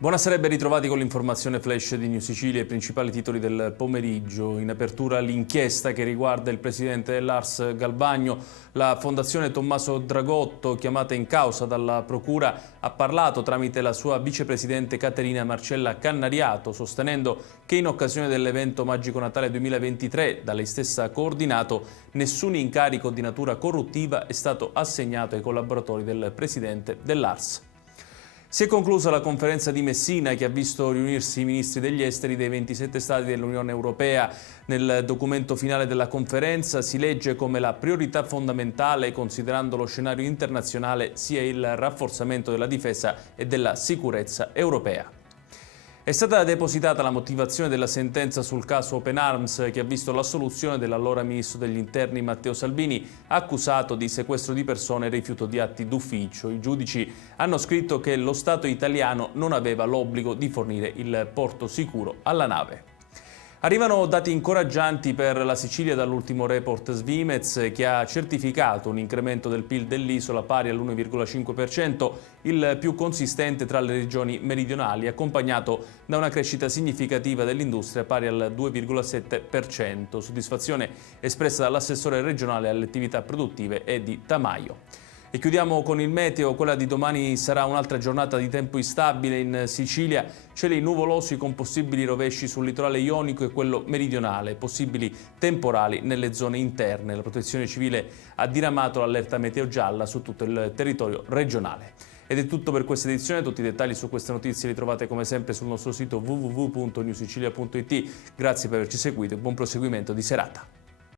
Buonasera e ben ritrovati con l'informazione flash di New Sicilia e i principali titoli del pomeriggio. In apertura l'inchiesta che riguarda il presidente dell'Ars Galvagno. La Fondazione Tommaso Dragotto, chiamata in causa dalla Procura, ha parlato tramite la sua vicepresidente Caterina Marcella Cannariato, sostenendo che in occasione dell'evento Magico Natale 2023, da lei stessa coordinato, nessun incarico di natura corruttiva è stato assegnato ai collaboratori del presidente dell'Ars. Si è conclusa la conferenza di Messina che ha visto riunirsi i ministri degli esteri dei 27 Stati dell'Unione Europea. Nel documento finale della conferenza si legge come la priorità fondamentale, considerando lo scenario internazionale, sia il rafforzamento della difesa e della sicurezza europea. È stata depositata la motivazione della sentenza sul caso Open Arms che ha visto l'assoluzione dell'allora ministro degli interni Matteo Salvini, accusato di sequestro di persone e rifiuto di atti d'ufficio. I giudici hanno scritto che lo Stato italiano non aveva l'obbligo di fornire il porto sicuro alla nave. Arrivano dati incoraggianti per la Sicilia dall'ultimo report Svimez che ha certificato un incremento del PIL dell'isola pari all'1,5%, il più consistente tra le regioni meridionali, accompagnato da una crescita significativa dell'industria pari al 2,7%, soddisfazione espressa dall'assessore regionale alle attività produttive Edi Tamaio. E chiudiamo con il meteo. Quella di domani sarà un'altra giornata di tempo instabile in Sicilia, cieli nuvolosi con possibili rovesci sul litorale ionico e quello meridionale, possibili temporali nelle zone interne. La Protezione Civile ha diramato l'allerta meteo gialla su tutto il territorio regionale. Ed è tutto per questa edizione, tutti i dettagli su queste notizie li trovate come sempre sul nostro sito www.newsicilia.it. Grazie per averci seguito e buon proseguimento di serata.